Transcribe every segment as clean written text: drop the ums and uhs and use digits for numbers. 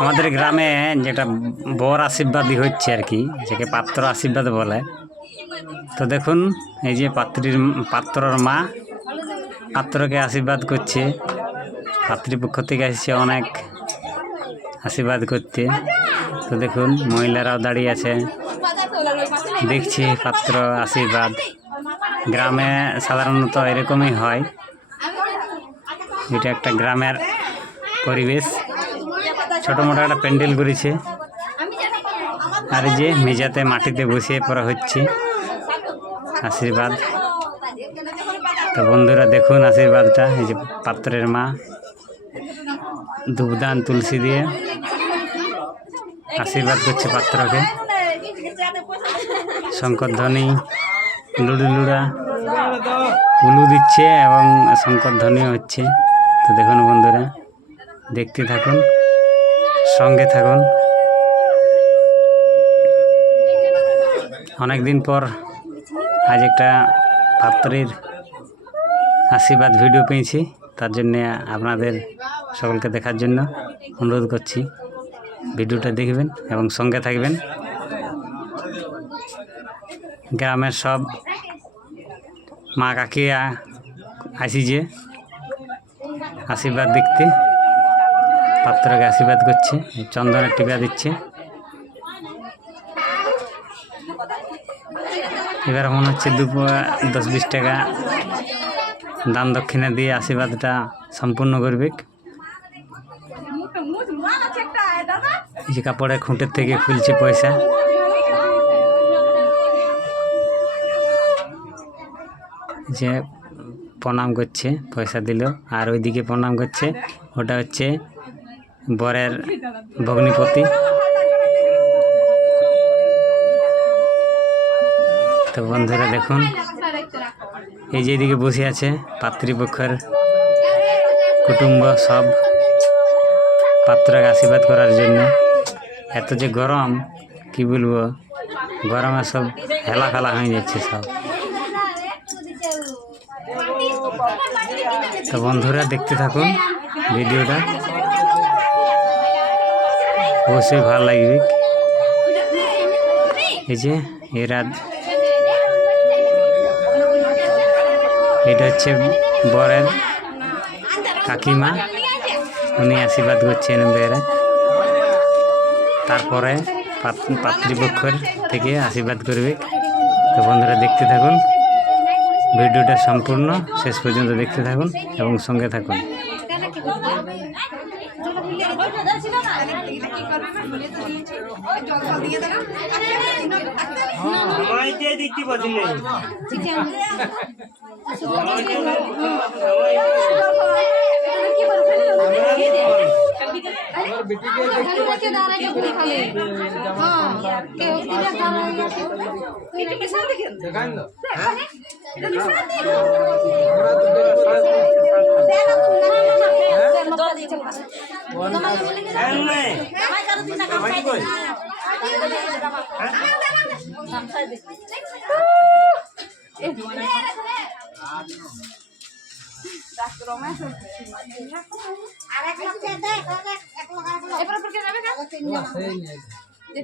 আমাদের গ্রামে যেটা বর আশীর্বাদী হচ্ছে আর কি, যাকে পাত্র আশীর্বাদ বলে। তো দেখুন এই যে পাত্রর মা পাত্রকে আশীর্বাদ করছে, পাত্রীপক্ষ থেকে এসেছে অনেক আশীর্বাদ করতে। তো দেখুন মহিলারাও দাঁড়িয়ে আছে, দেখছি পাত্র আশীর্বাদ। গ্রামে সাধারণত এরকমই হয়, এটা একটা গ্রামের পরিবেশ। ছোটো মোটো একটা প্যান্ডেল করেছে, আর এই যে মেঝাতে মাটিতে বসিয়ে পড়া হচ্ছে আশীর্বাদ। তো বন্ধুরা দেখুন আশীর্বাদটা, এই যে পাত্রের মা ধূপদান তুলসী দিয়ে আশীর্বাদ করছে পাত্রকে। শঙ্করধ্বনি, লুড়া উলু দিচ্ছে এবং শঙ্করধ্বনিও হচ্ছে। তো দেখুন বন্ধুরা, দেখতে থাকুন, সঙ্গে থাকুন। অনেক দিন পর আজ একটা পাত্রের আশীর্বাদ ভিডিও পেয়েছি, তার জন্য আপনাদের সকলকে দেখার জন্য অনুরোধ করছি। ভিডিওটা দেখবেন এবং সঙ্গে থাকবেন। গ্রামের সব মা কাকিরা আসিছে আশীর্বাদ দেখতে, পাত্রকে আশীর্বাদ করছে, চন্দনের টিপা দিচ্ছে। এবার মনে হচ্ছে 10-20 টাকা দান দক্ষিণা দিয়ে আশীর্বাদটা সম্পূর্ণ করবে। এই যে কাপড়ের খুঁটের থেকে খুলছে পয়সা, যে প্রণাম করছে, পয়সা দিল। আর ওইদিকে প্রণাম করছে, ওটা হচ্ছে বরের ভগ্নিপতি। তো বন্ধুরা দেখুন, এই যে এদিকে বসে আছে পাত্রীপক্ষের কুটুম্ব সব পাত্রকে আশীর্বাদ করার জন্য। এত যে গরম, কি বলবো, গরমে সব হেলা ফেলা হয়ে যাচ্ছে সব। তো বন্ধুরা দেখতে থাকুন ভিডিওটা, অবশ্যই ভালো লাগবে। এই যে এটা হচ্ছে বরের কাকিমা, উনি আশীর্বাদ করছেন বেড়ে। তারপরে পাত্রীপক্ষের থেকে আশীর্বাদ করবে। তো বন্ধুরা দেখতে থাকুন ভিডিওটা, সম্পূর্ণ শেষ পর্যন্ত দেখতে থাকুন এবং সঙ্গে থাকুন।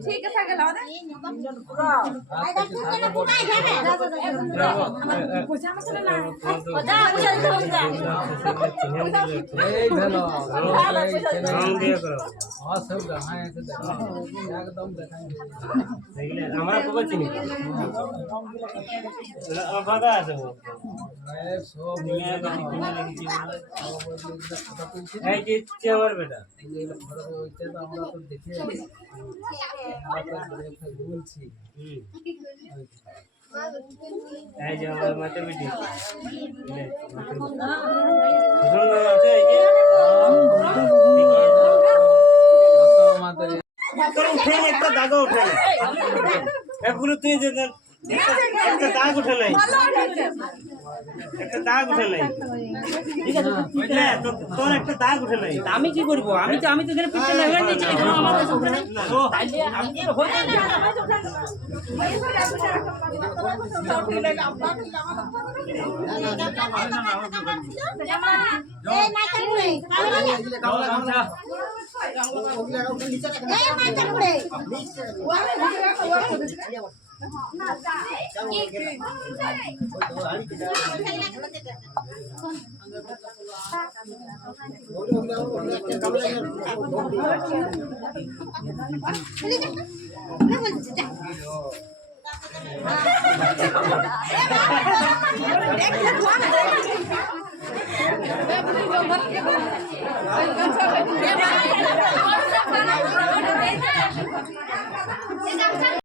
ঠিক আছে আমার বেটা বলছি এই যে আমার মাথা বেটি একটা দাগা উঠে এগুলো তুই যে একটা দাগ উঠে নাই, একটা দাগ উঠে নাই, ঠিক আছে তোর একটা দাগ উঠে নাই। আমি কি করবো? আমি তো এখানে পিছনে লাগা নিয়েছি, এখানে আমার কাছে উঠে নাই। তাইলে আপনি হয়ে যান। দেখলে